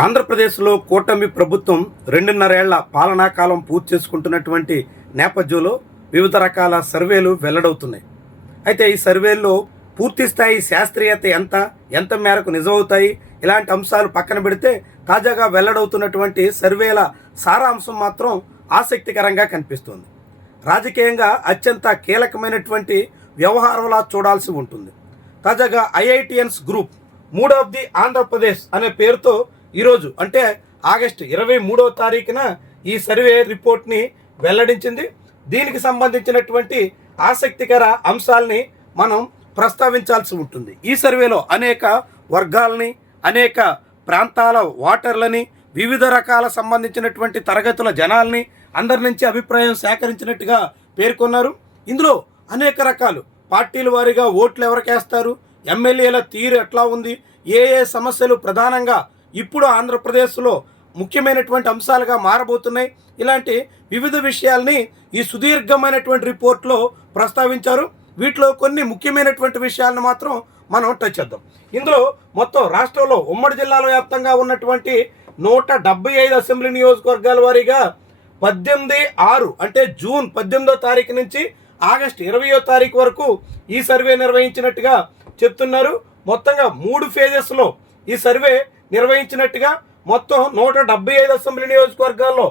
ఆంధ్రప్రదేశ్లో కూటమి ప్రభుత్వం 2.5 ఏళ్ల పాలనా కాలం పూర్తి చేసుకుంటున్నటువంటి నేపథ్యంలో వివిధ రకాల సర్వేలు వెల్లడవుతున్నాయి. అయితే ఈ సర్వేల్లో పూర్తి స్థాయి శాస్త్రీయత ఎంత మేరకు నిజమవుతాయి, ఇలాంటి అంశాలు పక్కన పెడితే తాజాగా వెల్లడవుతున్నటువంటి సర్వేల సారాంశం మాత్రం ఆసక్తికరంగా కనిపిస్తుంది. రాజకీయంగా అత్యంత కీలకమైనటువంటి వ్యవహారంలా చూడాల్సి ఉంటుంది. తాజాగా IITians group mood of the Andhra Pradesh అనే పేరుతో ఈరోజు అంటే ఆగస్టు 23వ తారీఖున ఈ సర్వే రిపోర్ట్ని వెల్లడించింది. దీనికి సంబంధించినటువంటి ఆసక్తికర అంశాలని మనం ప్రస్తావించాల్సి ఉంటుంది. ఈ సర్వేలో అనేక వర్గాలని, అనేక ప్రాంతాల ఓటర్లని, వివిధ రకాల సంబంధించినటువంటి తరగతుల జనాల్ని అందరి నుంచి అభిప్రాయం సేకరించినట్టుగా పేర్కొన్నారు. ఇందులో అనేక రకాలు పార్టీల వారీగా ఓట్లు ఎవరికేస్తారు, ఎమ్మెల్యేల తీరు ఎట్లా ఉంది, ఏ సమస్యలు ప్రధానంగా ఇప్పుడు ఆంధ్రప్రదేశ్లో ముఖ్యమైనటువంటి అంశాలుగా మారబోతున్నాయి, ఇలాంటి వివిధ విషయాల్ని ఈ సుదీర్ఘమైనటువంటి రిపోర్ట్లో ప్రస్తావించారు. వీటిలో కొన్ని ముఖ్యమైనటువంటి విషయాలను మాత్రం మనం టచ్ చేద్దాం. ఇందులో మొత్తం రాష్ట్రంలో ఉమ్మడి జిల్లాల వ్యాప్తంగా ఉన్నటువంటి 175 అసెంబ్లీ నియోజకవర్గాల వారీగా 18/6 అంటే జూన్ 18వ తారీఖు నుంచి ఆగస్టు 20వ తారీఖు వరకు ఈ సర్వే నిర్వహించినట్టుగా చెప్తున్నారు. మొత్తంగా 3 ఫేజెస్లో ఈ సర్వే నిర్వహించినట్టుగా మొత్తం 175 అసెంబ్లీ నియోజకవర్గాల్లో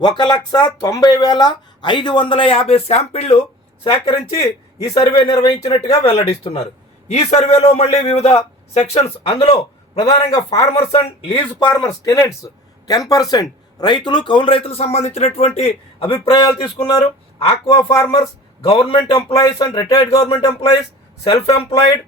1,90,550 శాంపిళ్లు సేకరించి ఈ సర్వే నిర్వహించినట్టుగా వెల్లడిస్తున్నారు. ఈ సర్వేలో మళ్ళీ వివిధ సెక్షన్స్, అందులో ప్రధానంగా farmers and lease farmers tenants 10%, రైతులు కౌలు రైతులకు సంబంధించినటువంటి అభిప్రాయాలు తీసుకున్నారు. Aqua farmers, government employees and retired government employees, self employed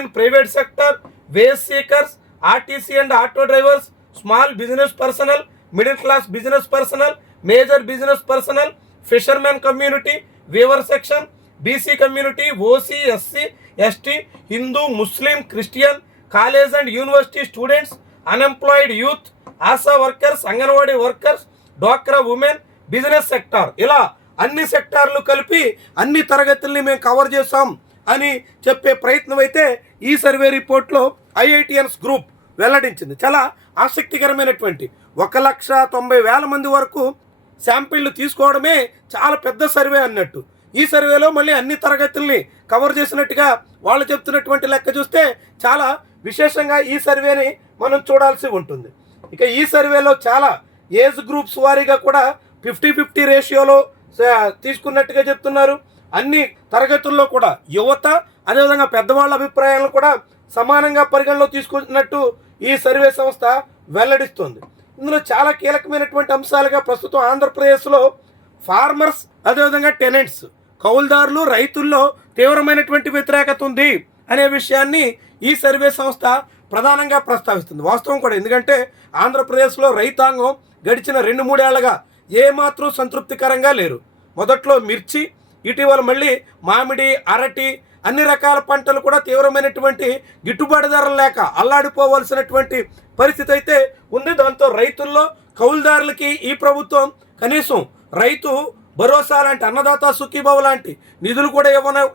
in private sector, wage seekers, RTC and auto drivers, small business personal, middle class business personal, major business personal, fishermen community, weaver section, BC community, OC, SC, ST, Hindu, Muslim, Christian, college and university students, unemployed youth, ASHA workers, Anganwadi workers, డ్వాక్రా women, business sector, ఇలా అన్ని సెక్టార్లు కలిపి అన్ని తరగతుల్ని మేము cover చేసాం అని చెప్పే ప్రయత్నం అయితే ఈ సర్వే రిపోర్ట్లో ఐఐటిఎన్స్ గ్రూప్ వెల్లడించింది. చాలా ఆసక్తికరమైనటువంటి 1,90,000 మంది వరకు శాంపిళ్లు తీసుకోవడమే చాలా పెద్ద సర్వే అన్నట్టు. ఈ సర్వేలో మళ్ళీ అన్ని తరగతుల్ని కవర్ చేసినట్టుగా వాళ్ళు చెప్తున్నటువంటి లెక్క చూస్తే చాలా విశేషంగా ఈ సర్వేని మనం చూడాల్సి ఉంటుంది. ఇక ఈ సర్వేలో చాలా ఏజ్ గ్రూప్స్ వారీగా కూడా 50-50 రేషియోలో తీసుకున్నట్టుగా చెప్తున్నారు. అన్ని తరగతుల్లో కూడా యువత అదేవిధంగా పెద్దవాళ్ళ అభిప్రాయాలను కూడా సమానంగా పరిగణలో తీసుకున్నట్టు ఈ సర్వే సంస్థ వెల్లడిస్తుంది. ఇందులో చాలా కీలకమైనటువంటి అంశాలుగా ప్రస్తుతం ఆంధ్రప్రదేశ్లో ఫార్మర్స్ అదేవిధంగా టెనెంట్స్, కౌలుదారులు, రైతుల్లో తీవ్రమైనటువంటి వ్యతిరేకత ఉంది అనే విషయాన్ని ఈ సర్వే సంస్థ ప్రధానంగా ప్రస్తావిస్తుంది. వాస్తవం కూడా, ఎందుకంటే ఆంధ్రప్రదేశ్లో రైతాంగం గడిచిన 2-3 ఏళ్లుగా ఏమాత్రం సంతృప్తికరంగా లేరు. మొదట్లో మిర్చి, ఇటీవల మళ్ళీ మామిడి, అరటి, అన్ని రకాల పంటలు కూడా తీవ్రమైనటువంటి గిట్టుబాటు ధరలు లేక అల్లాడిపోవలసినటువంటి పరిస్థితి అయితే ఉంది. దాంతో రైతుల్లో కౌలుదారులకి ఈ ప్రభుత్వం కనీసం రైతు భరోసా లాంటి, అన్నదాత సుఖీభవ లాంటి నిధులు కూడా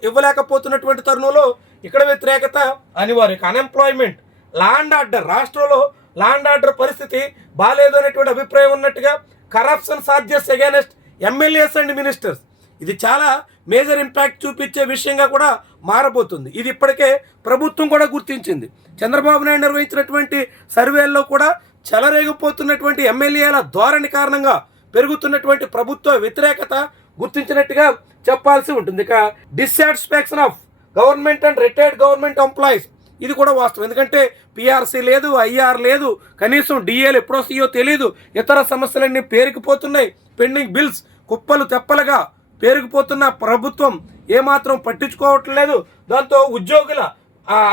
ఇవ్వలేకపోతున్నటువంటి తరుణంలో ఇక్కడ వ్యతిరేకత అనివార్యం. అన్ఎంప్లాయ్మెంట్, లాండ్ ఆర్డర్, రాష్ట్రంలో లాండ్ ఆర్డర్ పరిస్థితి బాగాలేదు అనేటువంటి అభిప్రాయం ఉన్నట్టుగా, corruption charges against MLAs and ministers, ఇది చాలా మేజర్ ఇంపాక్ట్ చూపించే విషయంగా కూడా మారబోతుంది. ఇది ఇప్పటికే ప్రభుత్వం కూడా గుర్తించింది. చంద్రబాబు నాయుడు నిర్వహించినటువంటి సర్వేల్లో కూడా చెలరేగిపోతున్నటువంటి ఎమ్మెల్యేల ధోరణి కారణంగా పెరుగుతున్నటువంటి ప్రభుత్వ వ్యతిరేకత గుర్తించినట్టుగా చెప్పాల్సి ఉంటుంది. ఇక dissatisfaction of government and retired government employees, ఇది కూడా వాస్తవం. ఎందుకంటే పిఆర్సీ లేదు, ఐఆర్ లేదు, కనీసం డిఏలు ఎప్పుడు వస్తాయో తెలియదు, ఇతర సమస్యలన్నీ పేరుకుపోతున్నాయి, పెండింగ్ బిల్స్ కుప్పలు తెప్పలుగా పేరుకుపోతున్న ప్రభుత్వం ఏమాత్రం పట్టించుకోవట్లేదు. దాంతో ఉద్యోగుల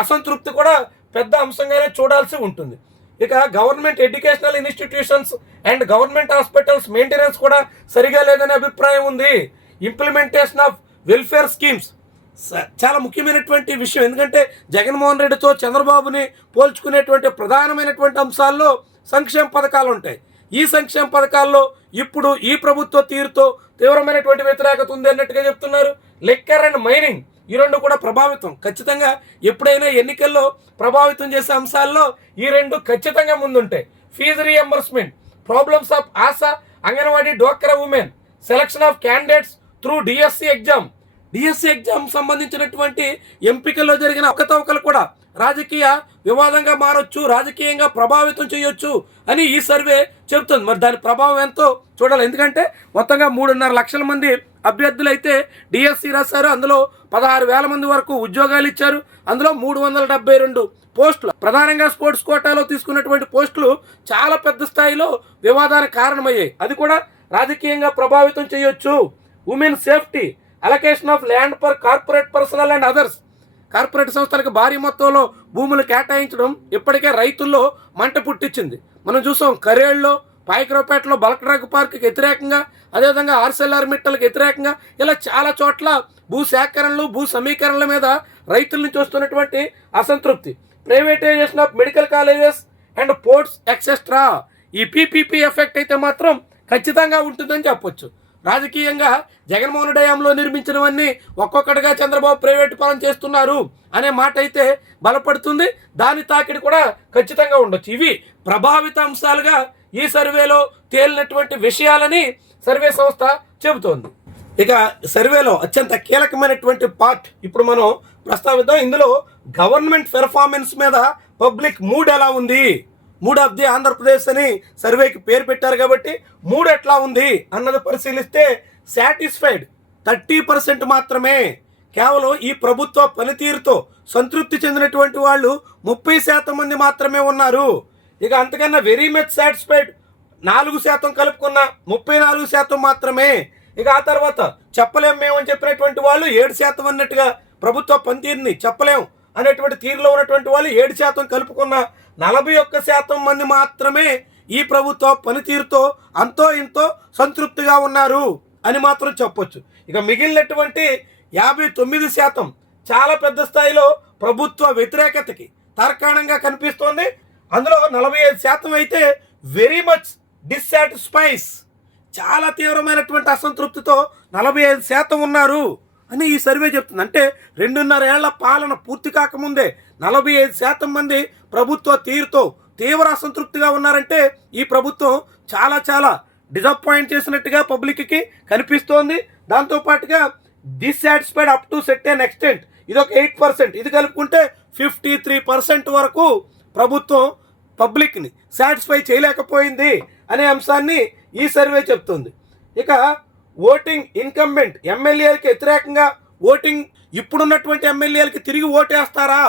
అసంతృప్తి కూడా పెద్ద అంశంగానే చూడాల్సి ఉంటుంది. ఇక government educational institutions and government hospitals maintenance కూడా సరిగా లేదనే అభిప్రాయం ఉంది. ఇంప్లిమెంటేషన్ ఆఫ్ వెల్ఫేర్ స్కీమ్స్ చాలా ముఖ్యమైనటువంటి విషయం. ఎందుకంటే జగన్మోహన్ రెడ్డితో చంద్రబాబుని పోల్చుకునేటువంటి ప్రధానమైనటువంటి అంశాల్లో సంక్షేమ పథకాలు ఉంటాయి. ఈ సంక్షేమ పథకాల్లో ఇప్పుడు ఈ ప్రభుత్వ తీరుతో తీవ్రమైనటువంటి వ్యతిరేకత ఉంది అన్నట్టుగా చెప్తున్నారు. లిక్కర్ అండ్ మైనింగ్ ఈ రెండు కూడా ప్రభావితం. ఖచ్చితంగా ఎప్పుడైనా ఎన్నికల్లో ప్రభావితం చేసే అంశాల్లో ఈ రెండు ఖచ్చితంగా ముందుంటాయి. Fee reimbursement, problems of ASHA, anganwadi, డ్వాక్రా women, selection of candidates through DSC exam. DSC exam సంబంధించినటువంటి ఎంపికల్లో జరిగిన అవకతవకలు కూడా రాజకీయ వివాదంగా మారొచ్చు, రాజకీయంగా ప్రభావితం చేయొచ్చు అని ఈ సర్వే చెబుతుంది. మరి దాని ప్రభావం ఎంతో చూడాలి. ఎందుకంటే మొత్తంగా 3.5 లక్షల మంది అభ్యర్థులు అయితే డిఎస్సి రాశారు. అందులో 16,000 మంది వరకు ఉద్యోగాలు ఇచ్చారు. అందులో 372 పోస్టులు, ప్రధానంగా స్పోర్ట్స్ కోటాలో తీసుకున్నటువంటి పోస్టులు చాలా పెద్ద స్థాయిలో వివాదానికి కారణమయ్యాయి. అది కూడా రాజకీయంగా ప్రభావితం చేయొచ్చు. Women safety, allocation of land for corporate personal and others, corporate సంస్థలకు భారీ మొత్తంలో భూములు కేటాయించడం ఇప్పటికే రైతుల్లో మంట పుట్టించింది. మనం చూసాం కరేళ్లో, పాయకరావుపేటలో బల్క్ డ్రగ్ పార్క్కి వ్యతిరేకంగా, అదేవిధంగా ఆర్సెల్ఆర్ మిట్టలకు వ్యతిరేకంగా ఇలా చాలా చోట్ల భూ సేకరణలు, భూ సమీకరణల మీద రైతుల నుంచి వస్తున్నటువంటి అసంతృప్తి. Privatisation of medical colleges and ports etcetera, ఈ పీపీపీ ఎఫెక్ట్ అయితే మాత్రం ఖచ్చితంగా ఉంటుందని చెప్పొచ్చు. రాజకీయంగా జగన్మోహన్ హయాంలో నిర్మించినవన్నీ ఒక్కొక్కటిగా చంద్రబాబు ప్రైవేట్ పరం చేస్తున్నారు అనే మాట అయితే బలపడుతుంది. దాని తాకిడి కూడా ఖచ్చితంగా ఉండొచ్చు. ఇవి ప్రభావిత అంశాలుగా ఈ సర్వేలో తేలినటువంటి విషయాలని సర్వే సంస్థ చెబుతోంది. ఇక సర్వేలో అత్యంత కీలకమైనటువంటి పార్ట్ ఇప్పుడు మనం ప్రస్తావిద్దాం. ఇందులో గవర్నమెంట్ పెర్ఫార్మెన్స్ మీద పబ్లిక్ మూడ్ ఎలా ఉంది, మూడ్ ఆఫ్ ది ఆంధ్రప్రదేశ్ అని సర్వేకి పేరు పెట్టారు కాబట్టి మూడ్ ఎట్లా ఉంది అన్నది పరిశీలిస్తే సాటిస్ఫైడ్ 30% మాత్రమే. కేవలం ఈ ప్రభుత్వ పనితీరుతో సంతృప్తి చెందినటువంటి వాళ్ళు 30% మంది మాత్రమే ఉన్నారు. ఇక అంతకన్నా వెరీ మచ్ సాటిస్ఫైడ్ 4% కలుపుకున్న 34% మాత్రమే. ఇక ఆ తర్వాత చెప్పలేం మేము అని చెప్పినటువంటి వాళ్ళు 7% అన్నట్టుగా ప్రభుత్వ పనితీరుని చెప్పలేం అనేటువంటి తీరులో ఉన్నటువంటి వాళ్ళు 7% కలుపుకున్న 41% మంది మాత్రమే ఈ ప్రభుత్వ పనితీరుతో అంతో ఇంతో సంతృప్తిగా ఉన్నారు అని మాత్రం చెప్పొచ్చు. ఇక మిగిలినటువంటి 59% చాలా పెద్ద స్థాయిలో ప్రభుత్వ వ్యతిరేకతకి తార్కాణంగా కనిపిస్తోంది. అందులో 45% అయితే వెరీ మచ్ డిస్సాటిస్ఫైస్, చాలా తీవ్రమైనటువంటి అసంతృప్తితో 45% ఉన్నారు అని ఈ సర్వే చెప్తుంది. అంటే 2.5 ఏళ్ల పాలన పూర్తి కాకముందే 45% మంది ప్రభుత్వ తీరుతో తీవ్ర అసంతృప్తిగా ఉన్నారంటే ఈ ప్రభుత్వం చాలా చాలా డిసప్పాయింట్ చేసినట్టుగా పబ్లిక్కి కనిపిస్తోంది. దాంతోపాటుగా dissatisfied up to certain extent, ఇది ఒక 8%. ఇది కలుపుకుంటే 53% వరకు ప్రభుత్వం పబ్లిక్ని సాటిస్ఫై చేయలేకపోయింది అనే అంశాన్ని ఈ సర్వే చెప్తుంది. ఇక ఓటింగ్ ఇన్కంబెంట్ ఎమ్మెల్యేలకి వ్యతిరేకంగా ఓటింగ్ ఇప్పుడున్నటువంటి ఎమ్మెల్యేలకి తిరిగి ఓటేస్తారా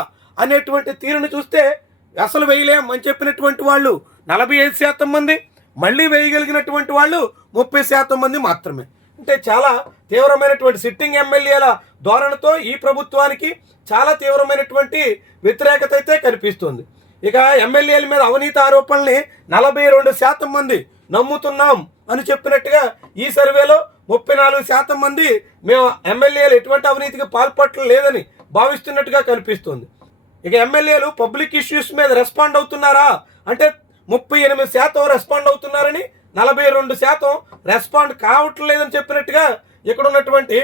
అనేటువంటి తీరును చూస్తే అసలు వేయలేం అని చెప్పినటువంటి వాళ్ళు 45% మంది, మళ్ళీ వేయగలిగినటువంటి వాళ్ళు 30% మంది మాత్రమే. అంటే చాలా తీవ్రమైనటువంటి సిట్టింగ్ ఎమ్మెల్యేల ధోరణితో ఈ ప్రభుత్వానికి చాలా తీవ్రమైనటువంటి వ్యతిరేకత అయితే కనిపిస్తుంది. ఇక ఎమ్మెల్యేల మీద అవినీతి ఆరోపణల్ని 42% మంది నమ్ముతున్నాం అని చెప్పినట్టుగా ఈ సర్వేలో 34% మంది మేము ఎమ్మెల్యేలు ఎటువంటి అవినీతికి పాల్పడలేదని భావిస్తున్నట్టుగా కనిపిస్తుంది. ఇక ఎమ్మెల్యేలు పబ్లిక్ ఇష్యూస్ మీద రెస్పాండ్ అవుతున్నారా అంటే 38% రెస్పాండ్ అవుతున్నారని, 42% రెస్పాండ్ కావట్లేదని చెప్పినట్టుగా ఇక్కడ ఉన్నటువంటి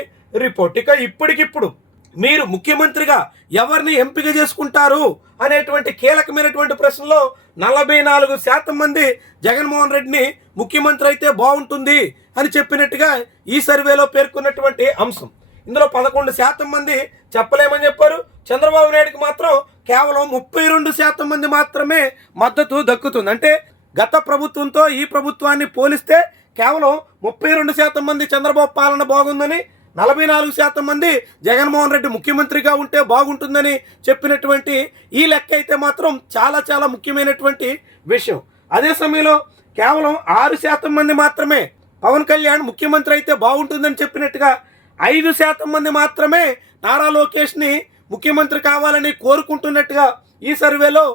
రిపోర్ట్. ఇక ఇప్పటికిప్పుడు మీరు ముఖ్యమంత్రిగా ఎవరిని ఎంపిక చేసుకుంటారు అనేటువంటి కీలకమైనటువంటి ప్రశ్నలో 44% మంది జగన్మోహన్ రెడ్డిని ముఖ్యమంత్రి అయితే బాగుంటుంది అని చెప్పినట్టుగా ఈ సర్వేలో పేర్కొన్నటువంటి అంశం. ఇందులో 11% మంది చెప్పలేమని చెప్పారు. చంద్రబాబు నాయుడుకి మాత్రం కేవలం 32% మంది మాత్రమే మద్దతు దక్కుతుంది. అంటే గత ప్రభుత్వంతో ఈ ప్రభుత్వాన్ని పోలిస్తే కేవలం 32% మంది చంద్రబాబు పాలన బాగుందని, 44% మంది జగన్మోహన్ రెడ్డి ముఖ్యమంత్రిగా ఉంటే బాగుంటుందని చెప్పినటువంటి ఈ లెక్క అయితే మాత్రం చాలా చాలా ముఖ్యమైనటువంటి విషయం. అదే సమయంలో కేవలం 6% మంది మాత్రమే పవన్ కళ్యాణ్ ముఖ్యమంత్రి అయితే బాగుంటుందని చెప్పినట్టుగా, 5% మంది మాత్రమే నారా లోకేష్ని ముఖ్యమంత్రి కావాలని కోరుకుంటున్నట్టుగా ఈ సర్వేలో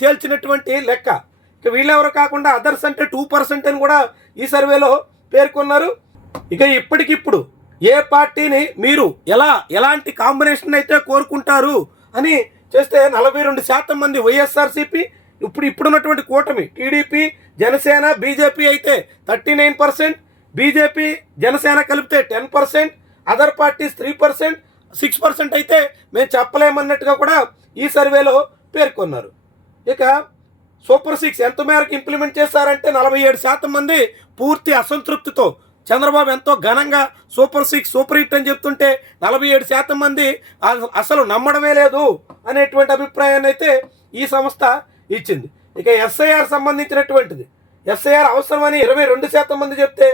తేల్చినటువంటి లెక్క. ఇక వీళ్ళెవరో కాకుండా అదర్స్ అంటే 2% అని కూడా ఈ సర్వేలో పేర్కొన్నారు. ఇక ఇప్పటికిప్పుడు ఏ పార్టీని మీరు ఎలాంటి కాంబినేషన్ అయితే కోరుకుంటారు అని చేస్తే 42% మంది వైఎస్ఆర్సీపీ, ఇప్పుడున్నటువంటి కూటమి టీడీపీ, జనసేన, బీజేపీ అయితే 39%, బీజేపీ జనసేన కలిపితే 10%, అదర్ పార్టీస్ 3%, 6% అయితే మేము చెప్పలేమన్నట్టుగా కూడా ఈ సర్వేలో పేర్కొన్నారు. ఇక సూపర్ 6 ఎంత మేరకు ఇంప్లిమెంట్ చేశారంటే 47% మంది పూర్తి అసంతృప్తితో, చంద్రబాబు ఎంతో ఘనంగా సూపర్ 6 సూపర్ హిట్ అని చెప్తుంటే 47% మంది అసలు నమ్మడమే లేదు అనేటువంటి అభిప్రాయాన్ని అయితే ఈ సంస్థ ఇచ్చింది. ఇక ఎస్ఐఆర్ సంబంధించినటువంటిది, ఎస్ఐఆర్ అవసరమని 22% మంది చెప్తే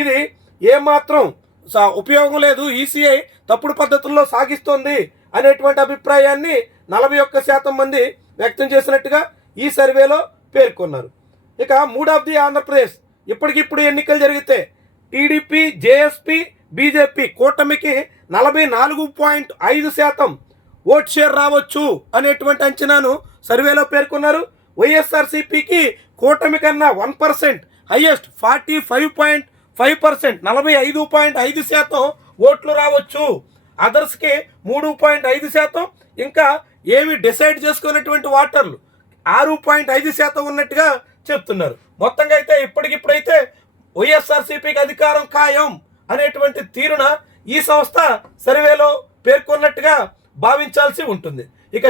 ఇది ఏమాత్రం ఉపయోగం లేదు, ఈసీఐ తప్పుడు పద్ధతుల్లో సాగిస్తోంది అనేటువంటి అభిప్రాయాన్ని 41% మంది వ్యక్తం చేసినట్టుగా ఈ సర్వేలో పేర్కొన్నారు. ఇక మూడ్ ఆఫ్ ది ఆంధ్రప్రదేశ్, ఇప్పటికిప్పుడు ఎన్నికలు జరిగితే టీడీపీ, జేఎస్పీ, బీజేపీ కూటమికి 44.5% ఓట్ షేర్ రావచ్చు అనేటువంటి అంచనాను సర్వేలో పేర్కొన్నారు. వైఎస్ఆర్సీపీకి కూటమి కన్నా 1% హైయెస్ట్ 45.5%, 45.5% ఓట్లు రావచ్చు. అదర్స్కి 3.5%, ఇంకా ఏమి డిసైడ్ చేసుకున్నటువంటి ఓటర్లు 6.5% ఉన్నట్టుగా చెప్తున్నారు. మొత్తంగా అయితే ఇప్పటికిప్పుడైతే వైఎస్ఆర్సీపీకి అధికారం ఖాయం అనేటువంటి తీరున ఈ సంస్థ సర్వేలో పేర్కొన్నట్టుగా భావించాల్సి ఉంటుంది. ఇక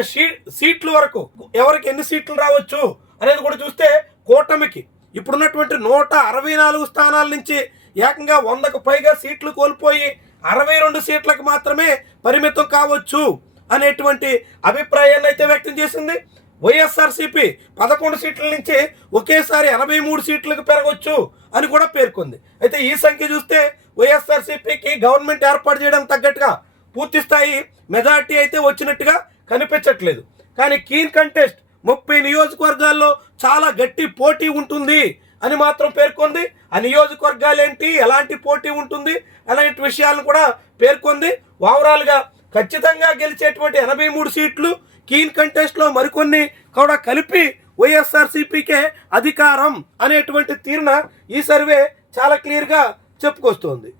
సీట్ల వరకు ఎవరికి ఎన్ని సీట్లు రావచ్చు అనేది కూడా చూస్తే కూటమికి ఇప్పుడున్నటువంటి 164 స్థానాల నుంచి ఏకంగా 100కు పైగా సీట్లు కోల్పోయి 62 సీట్లకు మాత్రమే పరిమితం కావచ్చు అనేటువంటి అభిప్రాయాన్ని అయితే వ్యక్తం చేసింది. వైఎస్ఆర్సీపీ 11 సీట్ల నుంచి ఒకేసారి 83 సీట్లకు పెరగవచ్చు అని కూడా పేర్కొంది. అయితే ఈ సంఖ్య చూస్తే వైఎస్ఆర్సీపీకి గవర్నమెంట్ ఏర్పాటు చేయడం తగ్గట్టుగా పూర్తి స్థాయి మెజార్టీ అయితే వచ్చినట్టుగా కనిపించట్లేదు. కానీ కీన్ కంటెస్ట్ 30 నియోజకవర్గాల్లో చాలా గట్టి పోటీ ఉంటుంది అని మాత్రం పేర్కొంది. ఆ నియోజకవర్గాలు ఏంటి, ఎలాంటి పోటీ ఉంటుంది అలాంటి విషయాలను కూడా పేర్కొంది. ఓవరాల్గా ఖచ్చితంగా గెలిచేటువంటి 83 సీట్లు, కీన్ కంటెస్ట్లో మరికొన్ని కూడా కలిపి వైఎస్ఆర్సీపీకే అధికారం అనేటువంటి తీరున ఈ సర్వే చాలా క్లియర్గా చెప్పుకొస్తోంది.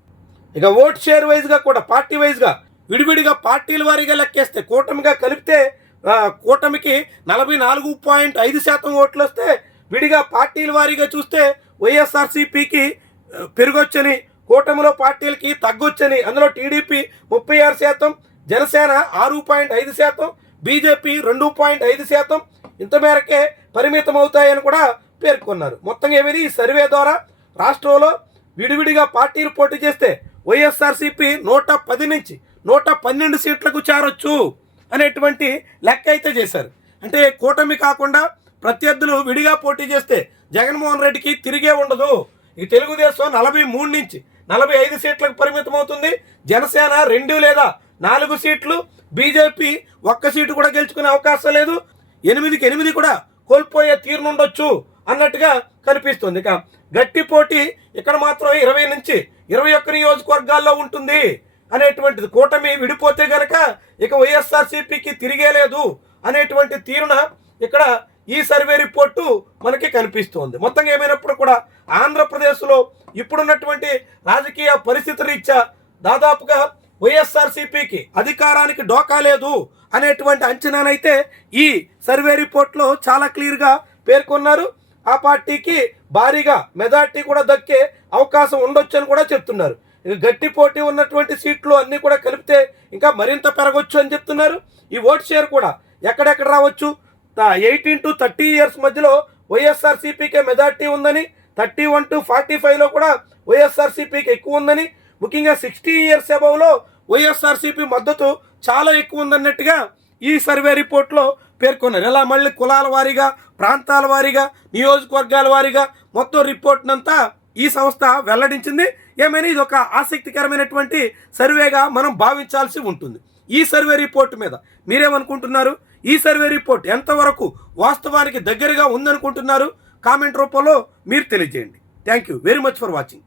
ఇక ఓట్ షేర్ వైజ్గా కూడా పార్టీ వైజ్గా విడివిడిగా పార్టీల వారీగా లెక్కేస్తే కూటమిగా కలిపితే కూటమికి 44.5% ఓట్లు వస్తే, విడిగా పార్టీల వారీగా చూస్తే వైఎస్ఆర్సీపీకి పెరగొచ్చని, కూటమిలో పార్టీలకి తగ్గొచ్చని, అందులో టీడీపీ 36%, జనసేన 6.5%, బీజేపీ 2.5% ఇంత మేరకే పరిమితం అవుతాయని కూడా పేర్కొన్నారు. మొత్తంగా ఏమైనా ఈ సర్వే ద్వారా రాష్ట్రంలో విడివిడిగా పార్టీలు పోటీ చేస్తే వైఎస్ఆర్సీపీ 110 నుంచి 112 సీట్లకు చేరొచ్చు అనేటువంటి లెక్క అయితే చేశారు. అంటే కూటమి కాకుండా ప్రత్యర్థులు విడిగా పోటీ చేస్తే జగన్మోహన్ రెడ్డికి తిరిగే ఉండదు. ఈ తెలుగుదేశం 43 నుంచి 45 సీట్లకు పరిమితం అవుతుంది, జనసేన 2 లేదా 4 సీట్లు, బీజేపీ 1 సీటు కూడా గెలుచుకునే అవకాశం లేదు, 8కి 8 కూడా కోల్పోయే తీరునుండొచ్చు అన్నట్టుగా కనిపిస్తుంది. ఇక గట్టి పోటీ ఇక్కడ మాత్రం 20 నుంచి 21 నియోజకవర్గాల్లో ఉంటుంది అనేటువంటిది. కూటమి విడిపోతే గనక ఇక వైఎస్ఆర్సీపీకి తిరిగే లేదు అనేటువంటి తీరున ఇక్కడ ఈ సర్వే రిపోర్టు మనకి కనిపిస్తోంది. మొత్తంగా ఏమైనప్పుడు కూడా ఆంధ్రప్రదేశ్లో ఇప్పుడున్నటువంటి రాజకీయ పరిస్థితి రీత్యా దాదాపుగా వైఎస్ఆర్సీపీకి అధికారానికి డోకా లేదు అనేటువంటి అంచనానైతే ఈ సర్వే రిపోర్ట్లో చాలా క్లియర్గా పేర్కొన్నారు. ఆ పార్టీకి భారీగా మెజార్టీ కూడా దక్కే అవకాశం ఉండొచ్చు అని కూడా చెప్తున్నారు. ఇక గట్టి పోటీ ఉన్నటువంటి సీట్లు అన్నీ కూడా కలిపితే ఇంకా మరింత పెరగొచ్చు అని చెప్తున్నారు. ఈ ఓట్ షేర్ కూడా ఎక్కడెక్కడ రావచ్చు, 18 to 30 ఇయర్స్ మధ్యలో వైఎస్ఆర్సీపీకే మెజార్టీ ఉందని, 31 to 45లో కూడా వైఎస్ఆర్సీపీకి ఎక్కువ ఉందని, ముఖ్యంగా 60 ఇయర్స్ అబవ్లో వైఎస్ఆర్సీపీ మద్దతు చాలా ఎక్కువ ఉందన్నట్టుగా ఈ సర్వే రిపోర్ట్లో పేర్కొన్నారు. ఇలా మళ్ళీ కులాల వారీగా, ప్రాంతాల వారీగా, నియోజకవర్గాల వారీగా మొత్తం రిపోర్ట్నంతా ఈ సంస్థ వెల్లడించింది. ఏమైనా ఇది ఒక ఆసక్తికరమైనటువంటి సర్వేగా మనం భావించాల్సి ఉంటుంది. ఈ సర్వే రిపోర్ట్ మీద మీరేమనుకుంటున్నారు? ఈ సర్వే రిపోర్ట్ ఎంతవరకు వాస్తవానికి దగ్గరగా ఉందనుకుంటున్నారు? కామెంట్ రూపంలో మీరు తెలియజేయండి. Thank you very much for watching.